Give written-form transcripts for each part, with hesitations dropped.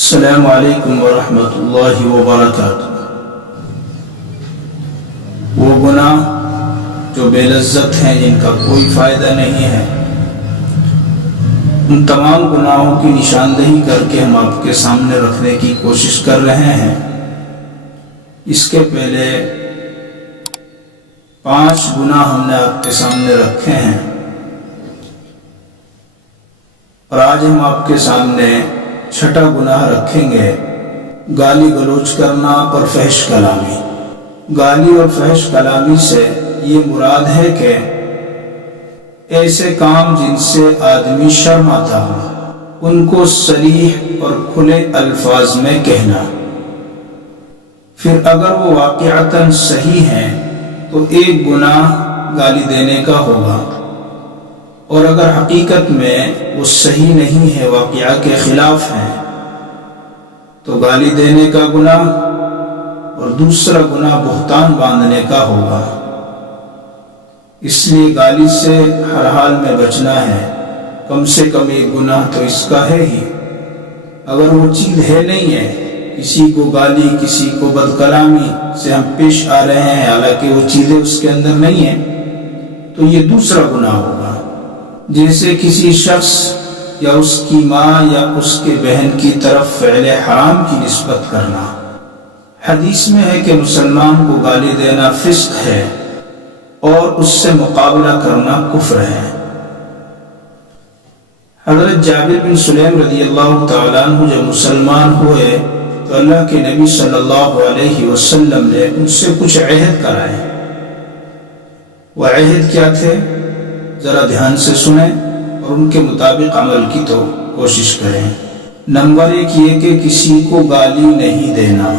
السلام علیکم ورحمۃ اللہ وبرکاتہ۔ وہ گناہ جو بے لذت ہیں، جن کا کوئی فائدہ نہیں ہے، ان تمام گناہوں کی نشاندہی کر کے ہم آپ کے سامنے رکھنے کی کوشش کر رہے ہیں۔ اس کے پہلے 5 گناہ ہم نے آپ کے سامنے رکھے ہیں، اور آج ہم آپ کے سامنے 6واں گناہ رکھیں گے، گالی گلوچ کرنا اور فحش کلامی۔ گالی اور فحش کلامی سے یہ مراد ہے کہ ایسے کام جن سے آدمی شرماتا ہو، ان کو صریح اور کھلے الفاظ میں کہنا۔ پھر اگر وہ واقعتاً صحیح ہیں تو ایک گناہ گالی دینے کا ہوگا، اور اگر حقیقت میں وہ صحیح نہیں ہے، واقعہ کے خلاف ہیں، تو گالی دینے کا گناہ، اور دوسرا گناہ بہتان باندھنے کا ہوگا۔ اس لیے گالی سے ہر حال میں بچنا ہے۔ کم سے کم ایک گناہ تو اس کا ہے ہی۔ اگر وہ چیز ہے نہیں ہے، کسی کو گالی، کسی کو بد کلامی سے ہم پیش آ رہے ہیں، حالانکہ وہ چیزیں اس کے اندر نہیں ہیں، تو یہ دوسرا گناہ ہوگا۔ جیسے کسی شخص یا اس کی ماں یا اس کے بہن کی طرف فعل حرام کی نسبت کرنا۔ حدیث میں ہے کہ مسلمان کو گالی دینا فسق ہے، اور اس سے مقابلہ کرنا کفر ہے۔ حضرت جابر بن سلیم رضی اللہ تعالیٰ عنہ جب مسلمان ہوئے تو اللہ کے نبی صلی اللہ علیہ وسلم نے ان سے کچھ عہد کرائے۔ وہ عہد کیا تھے؟ ذرا دھیان سے سنیں اور ان کے مطابق عمل کی تو کوشش کریں۔ نمبر 1 یہ کہ کسی کو گالی نہیں دینا۔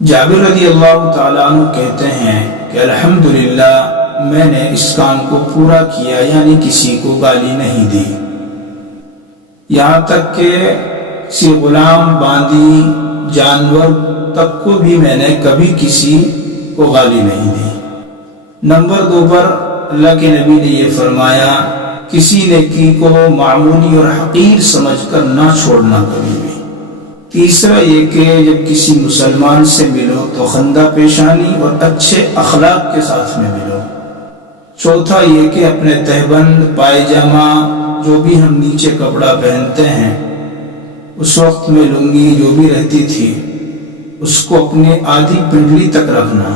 جابر رضی اللہ تعالیٰ عنہ کہتے ہیں کہ الحمدللہ میں نے اس کام کو پورا کیا، یعنی کسی کو گالی نہیں دی، یہاں تک کہ کسی غلام، باندی، جانور تک کو بھی میں نے کبھی کسی کو گالی نہیں دی۔ نمبر 2 پر اللہ کے نبی نے یہ فرمایا، کسی نیکی کو معمولی اور حقیر سمجھ کر نہ چھوڑنا کبھی بھی۔ تیسرا یہ کہ جب کسی مسلمان سے ملو تو خندہ پیشانی اور اچھے اخلاق کے ساتھ میں ملو۔ چوتھا یہ کہ اپنے تہبند، پائجامہ، جو بھی ہم نیچے کپڑا پہنتے ہیں، اس وقت میں لنگی جو بھی رہتی تھی، اس کو اپنے آدھی پنڈلی تک رکھنا،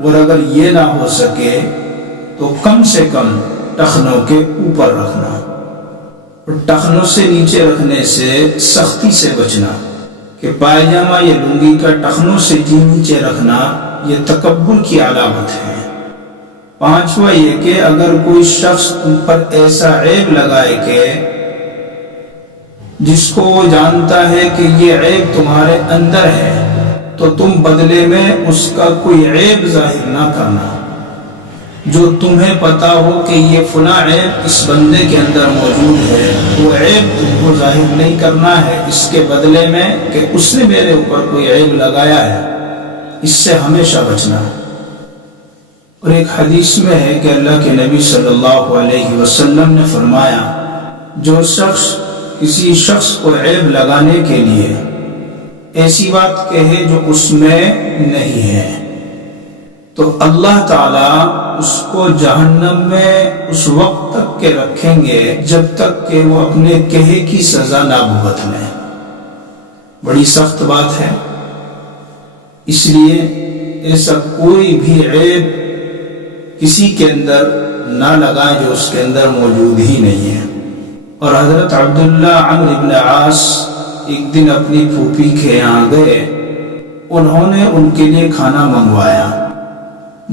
اور اگر یہ نہ ہو سکے تو کم سے کم ٹخنوں کے اوپر رکھنا، اور ٹخنوں سے نیچے رکھنے سے سختی سے بچنا، کہ پائجامہ یا لنگی کا ٹخنوں سے نیچے رکھنا یہ تکبر کی علامت ہے۔ 5واں یہ کہ اگر کوئی شخص تم پر ایسا عیب لگائے کہ جس کو وہ جانتا ہے کہ یہ عیب تمہارے اندر ہے، تو تم بدلے میں اس کا کوئی عیب ظاہر نہ کرنا۔ جو تمہیں پتا ہو کہ یہ فلاں عیب اس بندے کے اندر موجود ہے، وہ عیب تم کو ظاہر نہیں کرنا ہے، اس کے بدلے میں کہ اس نے میرے اوپر کوئی عیب لگایا ہے، اس سے ہمیشہ بچنا۔ اور ایک حدیث میں ہے کہ اللہ کے نبی صلی اللہ علیہ وسلم نے فرمایا، جو شخص کسی شخص کو عیب لگانے کے لیے ایسی بات کہے جو اس میں نہیں ہے، تو اللہ تعالیٰ اس کو جہنم میں اس وقت تک کے رکھیں گے جب تک کہ وہ اپنے کہے کی سزا نہ بھگت لیں۔ بڑی سخت بات ہے۔ اس لیے ایسا کوئی بھی عیب کسی کے اندر نہ لگائیں جو اس کے اندر موجود ہی نہیں ہے۔ اور حضرت عبداللہ عمرو بن عاص ایک دن اپنی پھوپھی کے یہاں گئے، انہوں نے ان کے لیے کھانا منگوایا۔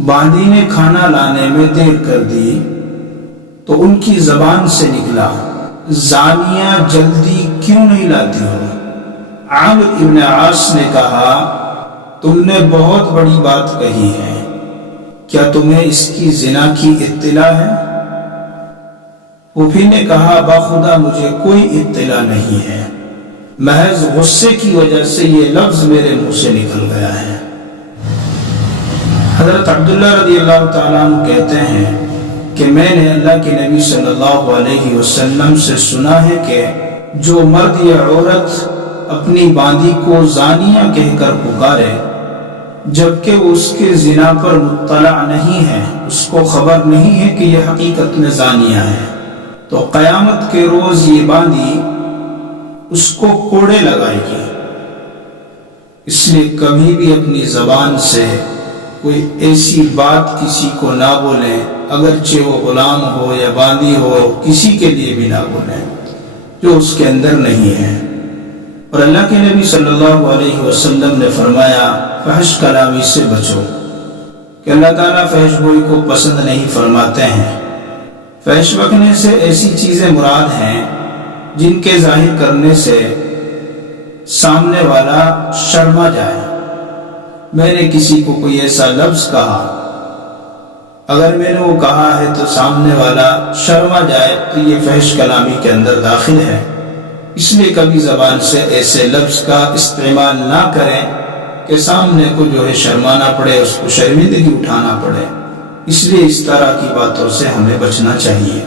باندی نے کھانا لانے میں دیر کر دی تو ان کی زبان سے نکلا، زانیہ جلدی کیوں نہیں لاتی ہو؟ عمرو بن عاص نے کہا، تم نے بہت بڑی بات کہی ہے، کیا تمہیں اس کی زنا کی اطلاع ہے؟ پھوپھی نے کہا، باخدا مجھے کوئی اطلاع نہیں ہے، محض غصے کی وجہ سے یہ لفظ میرے منہ سے نکل گیا ہے۔ حضرت عبداللہ رضی اللہ تعالیٰ عنہ کہتے ہیں کہ میں نے اللہ کے نبی صلی اللہ علیہ وسلم سے سنا ہے کہ جو مرد یا عورت اپنی باندی کو زانیہ کہہ کر پکارے جبکہ وہ اس کے زنا پر مطلع نہیں ہے، اس کو خبر نہیں ہے کہ یہ حقیقت میں زانیہ ہے، تو قیامت کے روز یہ باندی اس کو کوڑے لگائے گی۔ اس لیے کبھی بھی اپنی زبان سے کوئی ایسی بات کسی کو نہ بولیں، اگرچہ وہ غلام ہو یا باندی ہو، کسی کے لیے بھی نہ بولیں جو اس کے اندر نہیں ہے۔ اور اللہ کے نبی صلی اللہ علیہ وسلم نے فرمایا فحش کلامی سے بچو، کہ اللہ تعالیٰ فحش گوئی کو پسند نہیں فرماتے ہیں۔ فحش بکنے سے ایسی چیزیں مراد ہیں جن کے ظاہر کرنے سے سامنے والا شرما جائے۔ میں نے کسی کو کوئی ایسا لفظ کہا، اگر میں نے وہ کہا ہے تو سامنے والا شرما جائے تو یہ فحش کلامی کے اندر داخل ہے۔ اس لیے کبھی زبان سے ایسے لفظ کا استعمال نہ کریں کہ سامنے کو جو ہے شرمانا پڑے، اس کو شرمندگی اٹھانا پڑے۔ اس لیے اس طرح کی باتوں سے ہمیں بچنا چاہیے۔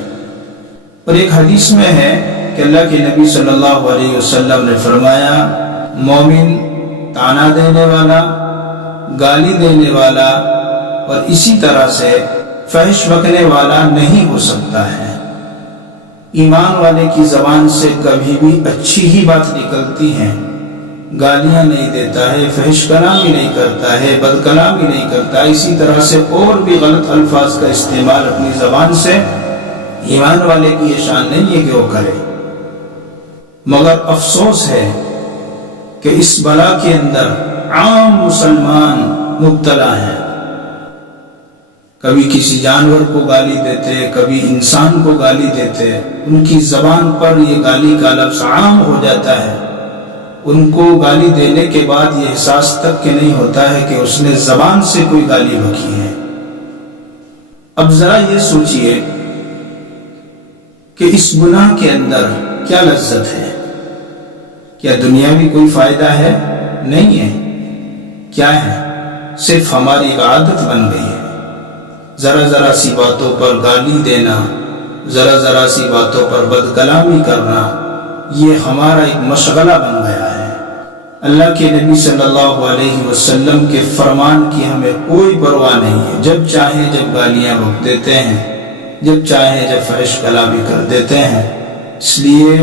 اور ایک حدیث میں ہے کہ اللہ کے نبی صلی اللہ علیہ وسلم نے فرمایا مومن طعنہ دینے والا، گالی دینے والا اور اسی طرح سے فحش بکنے والا نہیں ہو سکتا ہے۔ ایمان والے کی زبان سے کبھی بھی اچھی ہی بات نکلتی ہے، گالیاں نہیں دیتا ہے، فحش کلامی نہیں کرتا ہے، بد کلامی نہیں کرتا، اسی طرح سے اور بھی غلط الفاظ کا استعمال اپنی زبان سے ایمان والے کی یہ شان نہیں ہے کہ وہ کرے۔ مگر افسوس ہے کہ اس بلا کے اندر عام مسلمان مبتلا ہیں، کبھی کسی جانور کو گالی دیتے، کبھی انسان کو گالی دیتے، ان کی زبان پر یہ گالی کا لفظ عام ہو جاتا ہے۔ ان کو گالی دینے کے بعد یہ احساس تک کہ نہیں ہوتا ہے کہ اس نے زبان سے کوئی گالی بکی ہے۔ اب ذرا یہ سوچئے کہ اس گناہ کے اندر کیا لذت ہے؟ کیا دنیاوی کوئی فائدہ ہے؟ نہیں ہے۔ کیا ہے؟ صرف ہماری ایک عادت بن گئی ہے، ذرا ذرا سی باتوں پر گالی دینا، ذرا ذرا سی باتوں پر بد کلامی کرنا، یہ ہمارا ایک مشغلہ بن گیا ہے۔ اللہ کے نبی صلی اللہ علیہ وسلم کے فرمان کی ہمیں کوئی پرواہ نہیں ہے، جب چاہیں جب گالیاں بک دیتے ہیں، جب چاہیں جب فحش کلامی کر دیتے ہیں۔ اس لیے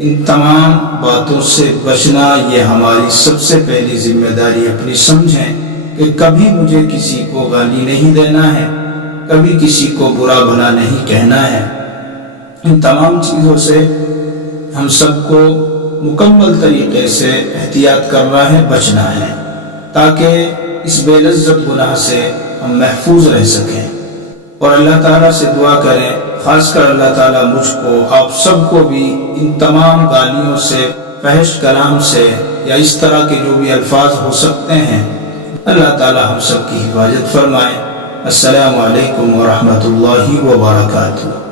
ان تمام باتوں سے بچنا یہ ہماری سب سے پہلی ذمہ داری اپنی سمجھیں کہ کبھی مجھے کسی کو گالی نہیں دینا ہے، کبھی کسی کو برا بھلا نہیں کہنا ہے۔ ان تمام چیزوں سے ہم سب کو مکمل طریقے سے احتیاط کرنا ہے، بچنا ہے، تاکہ اس بے لذت گناہ سے ہم محفوظ رہ سکیں۔ اور اللہ تعالیٰ سے دعا کریں، خاص کر اللہ تعالیٰ مجھ کو، آپ سب کو بھی ان تمام گالیوں سے، فحش کلام سے یا اس طرح کے جو بھی الفاظ ہو سکتے ہیں، اللہ تعالیٰ ہم سب کی حفاظت فرمائے۔ السلام علیکم ورحمۃ اللہ وبرکاتہ۔